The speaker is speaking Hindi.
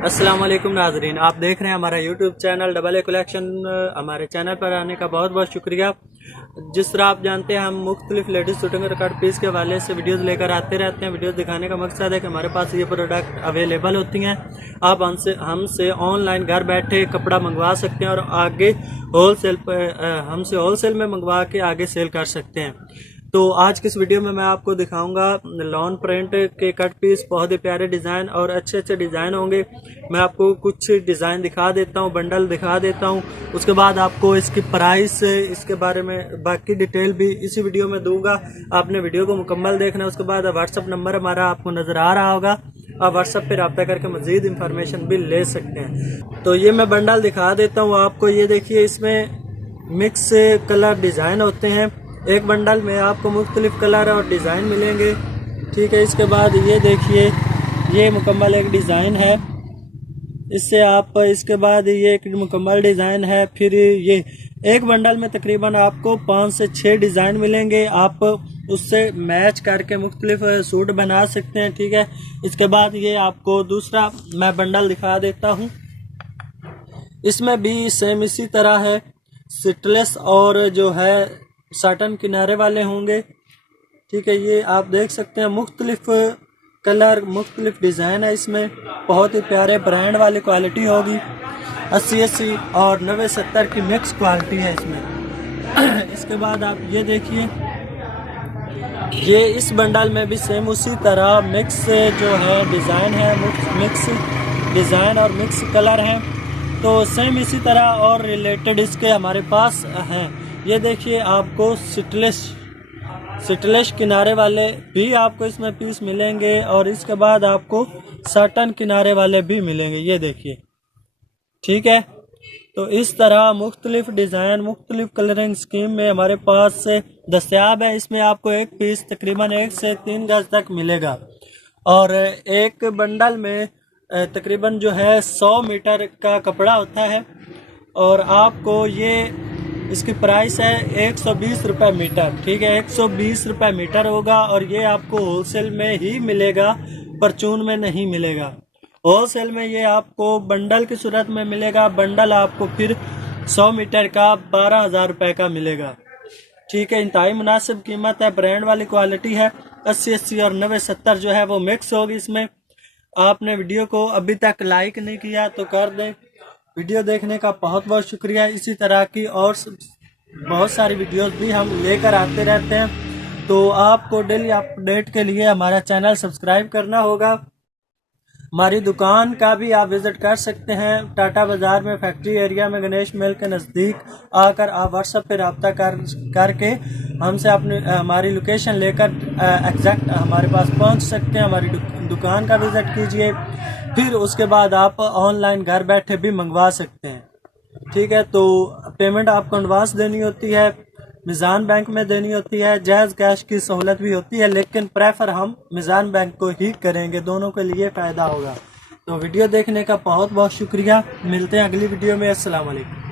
अस्सलाम वालेकुम नाजरीन, आप देख रहे हैं हमारा YouTube channel double a collection. हमारे चैनल पर आने का बहुत बहुत शुक्रिया। जिस तरह आप जानते हैं, हम मुख्तलिफ लेडीज़ शूटिंग रिकॉर्ड पीस के हवाले से वीडियोस लेकर आते रहते हैं। वीडियोस दिखाने का मकसद है कि हमारे पास ये प्रोडक्ट अवेलेबल होती हैं। आप हमसे ऑनलाइन घर बैठे कपड़ा मंगवा सकते हैं और आगे हमसे होलसेल में मंगवा के आगे सेल कर सकते हैं। तो आज की इस वीडियो में मैं आपको दिखाऊंगा लॉन प्रिंट के कट पीस, बहुत ही प्यारे डिज़ाइन और अच्छे अच्छे डिज़ाइन होंगे। मैं आपको कुछ डिज़ाइन दिखा देता हूं, बंडल दिखा देता हूं, उसके बाद आपको इसकी प्राइस, इसके बारे में बाकी डिटेल भी इसी वीडियो में दूंगा। आपने वीडियो को मुकम्मल देखना है। उसके बाद व्हाट्सअप नंबर हमारा आपको नज़र आ रहा होगा, आप व्हाट्सएप पे रब्ता करके मज़ीद इंफॉर्मेशन भी ले सकते हैं। तो ये मैं बंडल दिखा देता हूँ आपको। ये देखिए, इसमें मिक्स कलर डिज़ाइन होते हैं। एक बंडल में आपको मुख्तलिफ कलर और डिज़ाइन मिलेंगे। ठीक है, इसके बाद ये देखिए, ये मुकम्मल एक डिज़ाइन है। इससे आप, इसके बाद ये एक मुकम्मल डिज़ाइन है। फिर ये एक बंडल में तकरीबन आपको 5 से 6 डिज़ाइन मिलेंगे। आप उससे मैच करके मुख्तलिफ सूट बना सकते हैं। ठीक है, इसके बाद ये आपको दूसरा मैं बंडल दिखा देता हूँ। इसमें भी सेम इसी तरह है, स्लीवलेस और जो है साटन किनारे वाले होंगे। ठीक है, ये आप देख सकते हैं, मुख्तलिफ कलर, मुख्तलिफ डिज़ाइन है। इसमें बहुत ही प्यारे ब्रांड वाली क्वालिटी होगी। 80 और 90-70 की मिक्स क्वालिटी है इसमें। इसके बाद आप ये देखिए, ये इस बंडल में भी सेम उसी तरह मिक्स जो है डिज़ाइन है, मिक्स डिज़ाइन और मिक्स कलर हैं। तो सेम इसी तरह और रिलेटेड इसके हमारे पास हैं। ये देखिए, आपको स्लीवलेस किनारे वाले भी आपको इसमें पीस मिलेंगे और इसके बाद आपको साटन किनारे वाले भी मिलेंगे। ये देखिए, ठीक है। तो इस तरह मुख्तलिफ डिज़ाइन, मुख्तलिफ कलरिंग स्कीम में हमारे पास से दस्तयाब है। इसमें आपको एक पीस तकरीबन 1 से 3 गज तक मिलेगा और एक बंडल में तकरीबन जो है 100 मीटर का कपड़ा होता है और आपको ये, इसकी प्राइस है 120 रुपये मीटर। ठीक है, 120 रुपये मीटर होगा और ये आपको होलसेल में ही मिलेगा, परचून में नहीं मिलेगा। होलसेल में ये आपको बंडल की सूरत में मिलेगा। बंडल आपको फिर 100 मीटर का 12,000 रुपये का मिलेगा। ठीक है, इंतहाई मुनासिब कीमत है, ब्रांड वाली क्वालिटी है। 80 और 90-70 जो है वो मिक्स होगी इसमें। आपने वीडियो को अभी तक लाइक नहीं किया तो कर दें। वीडियो देखने का बहुत बहुत शुक्रिया। इसी तरह की और बहुत सारी वीडियोस भी हम लेकर आते रहते हैं। तो आपको डेली अपडेट के लिए हमारा चैनल सब्सक्राइब करना होगा। हमारी दुकान का भी आप विज़िट कर सकते हैं, टाटा बाज़ार में, फैक्ट्री एरिया में, गणेश महल के नज़दीक आकर आप व्हाट्सएप पे रब्ता करके हमसे अपनी हमारी लोकेशन लेकर एग्जैक्ट हमारे पास पहुंच सकते हैं। हमारी दुकान का विज़िट कीजिए, फिर उसके बाद आप ऑनलाइन घर बैठे भी मंगवा सकते हैं। ठीक है, तो पेमेंट आपको एडवांस देनी होती है, मिज़ान बैंक में देनी होती है, जायज़ कैश की सहूलत भी होती है, लेकिन प्रेफर हम मिज़ान बैंक को ही करेंगे, दोनों के लिए फ़ायदा होगा। तो वीडियो देखने का बहुत बहुत शुक्रिया। मिलते हैं अगली वीडियो में। अस्सलाम वालेकुम।